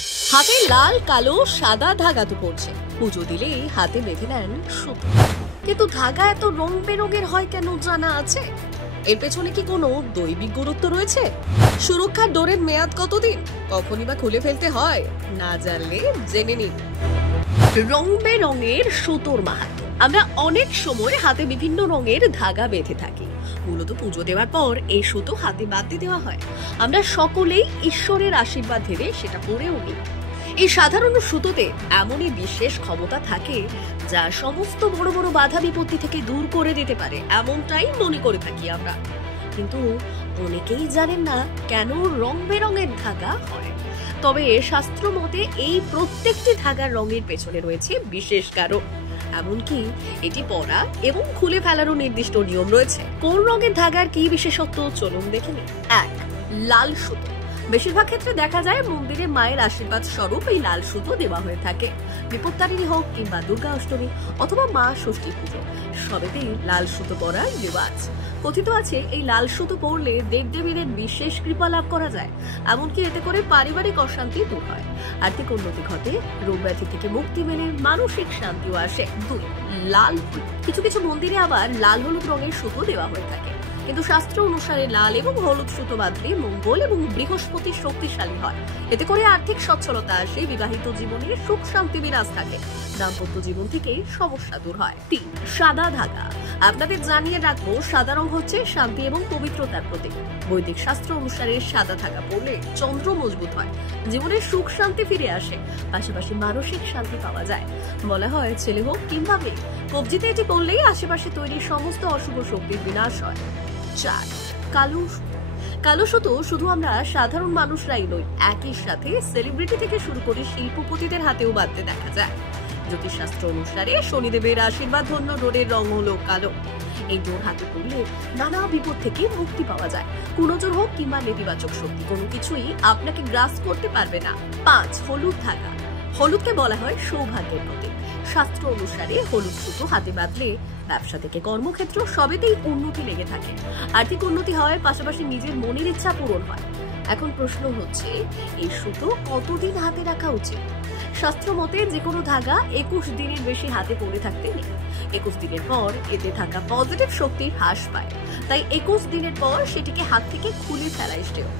হাতে লাল কালো সাদা ধাগা তো পড়ছে, পুজো দিলেই হাতে বেঁধে নেন সুতো। কিন্তু ধাগা এত রং বেরঙের হয় কেন জানা আছে? এর পেছনে কি কোনো দৈবিক গুরুত্ব রয়েছে? সুরক্ষার ডোরের মেয়াদ কতদিন? কখনই বা খুলে ফেলতে হয়? না জানলে জেনে নিন। রং বেরঙের সুতোর মাহাত্ম্য। আমরা অনেক সময় হাতে বিভিন্ন রঙের ধাগা বেঁধে থাকি। মূলত পুজো দেওয়ার পর এই সুতো হাতে বাঁধতে দেওয়া হয়। আমরা সকলেই ঈশ্বরের আশীর্বাদ ভেবে সেটা পরেও নিই। এই সাধারণ সুতোতে এমনই বিশেষ ক্ষমতা থাকে যা সমস্ত বড় বড় বাধা বিপত্তি থেকে দূর করে দিতে পারে, এমনটাই মনে করে থাকি আমরা। কিন্তু অনেকেই জানেন না কেন রং বেরঙের ধাগা হয়। তবে শাস্ত্র মতে এই প্রত্যেকটি ধাগার রঙের পেছনে রয়েছে বিশেষ কারণ। এমনকি এটি পরা এবং খুলে ফেলারও নির্দিষ্ট নিয়ম রয়েছে। কোন রঙের ধাগার কি বিশেষত্ব চলুন দেখে নিই। 1. লাল সুতো। বেশিরভাগ ক্ষেত্রে দেখা যায় মন্দিরে মায়ের আশীর্বাদ স্বরূপ এই লাল সুতো দেওয়া হয়ে থাকে। বিপত্তারিণী হোক কিংবা দুর্গা অষ্টমী অথবা মা ষষ্ঠী পুজো, সবেতেই লাল সুতো পরার রেওয়াজ। কথিত আছে এই লাল সুতো পরলে দেবদেবীদের বিশেষ কৃপা লাভ করা যায়। এমনকি এতে করে পারিবারিক অশান্তি দূর হয়, আর্থিক উন্নতি ঘটে, রোগ ব্যাধি থেকে মুক্তি মেলে মানসিক শান্তিও আসে। 2. লাল হলুদ। কিছু কিছু মন্দিরে আবার লাল হলুদ রঙের সুতো দেওয়া হয়ে থাকে, কিন্তু শাস্ত্র অনুসারে লাল এবং হলুদ সুতো বাঁধলে মঙ্গল এবং বৃহস্পতি শক্তিশালী হয়। এতে করে আর্থিক সচ্ছলতা আসে, বিবাহিত জীবনে সুখ শান্তি বিরাজ থাকে, দাম্পত্য জীবন থেকে সমস্যা দূর হয়। 3. সাদা ধাগা। আপনাদের জানিয়ে রাখবো, সাদা রং হচ্ছে শান্তি এবং পবিত্রতার প্রতীক। বৈদিক শাস্ত্র অনুসারে সাদা ধাগা পরলে চন্দ্র মজবুত হয়, জীবনে সুখ শান্তি ফিরে আসে, পাশাপাশি মানসিক শান্তি পাওয়া যায়। বলা হয় ছেলে হোক কিংবা মেয়ে, কবজিতে এটি পরলেই আশেপাশে তৈরি সমস্ত অশুভ শক্তির বিনাশ হয়। 4. কালো সুতো। কালো সুতো শুধু আমরা সাধারণ মানুষরাই নই, একই সাথে সেলিব্রিটি থেকে শুরু করে শিল্পপতিদের হাতেও বাঁধতে দেখা যায়। জ্যোতিষশাস্ত্র অনুসারে শনিদেবের আশীর্বাদ ধন্য ডোরের রং হলো কালো। এই ডোর হাতে পড়লে নানা বিপদ থেকে মুক্তি পাওয়া যায়। কুনজর হোক কিংবা নেতিবাচক শক্তি কোনো কিছুই আপনাকে গ্রাস করতে পারবে না। 5. হলুদ ধাগা। হলুদকে বলা হয় সৌভাগ্যের প্রতীক। শাস্ত্র অনুসারে হলুদ সুতো হাতে বাঁধলে ব্যবসা থেকে কর্মক্ষেত্র সবেতেই উন্নতি লেগে থাকে, আর্থিক উন্নতি হয়, পাশাপাশি নিজের মনের ইচ্ছা পূরণ হয়। এখন প্রশ্ন হচ্ছে, এই সুতো কতদিন হাতে রাখা উচিত? শাস্ত্র মতে যে কোনো ধাগা 21 দিনের বেশি হাতে পড়ে থাকতে নেই। 21 দিনের পর এতে থাকা পজিটিভ শক্তি হ্রাস পায়, তাই 21 দিনের পর সেটিকে হাত থেকে খুলে ফেলা শ্রেয়।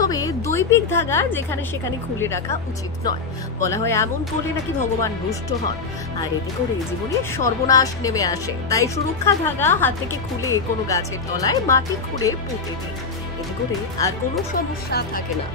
তবে দৈবিক ধাগা যেখানে সেখানে খুলে রাখা উচিত নয়। বলা হয় এমন করলে নাকি ভগবান রুষ্ট হন, আর এতে করে জীবনে সর্বনাশ নেমে আসে। তাই সুরক্ষা ধাগা হাত থেকে খুলে কোনো গাছের তলায় মাটি খুঁড়ে পুঁতে দিন, এতে করে আর কোনো সমস্যা থাকে না।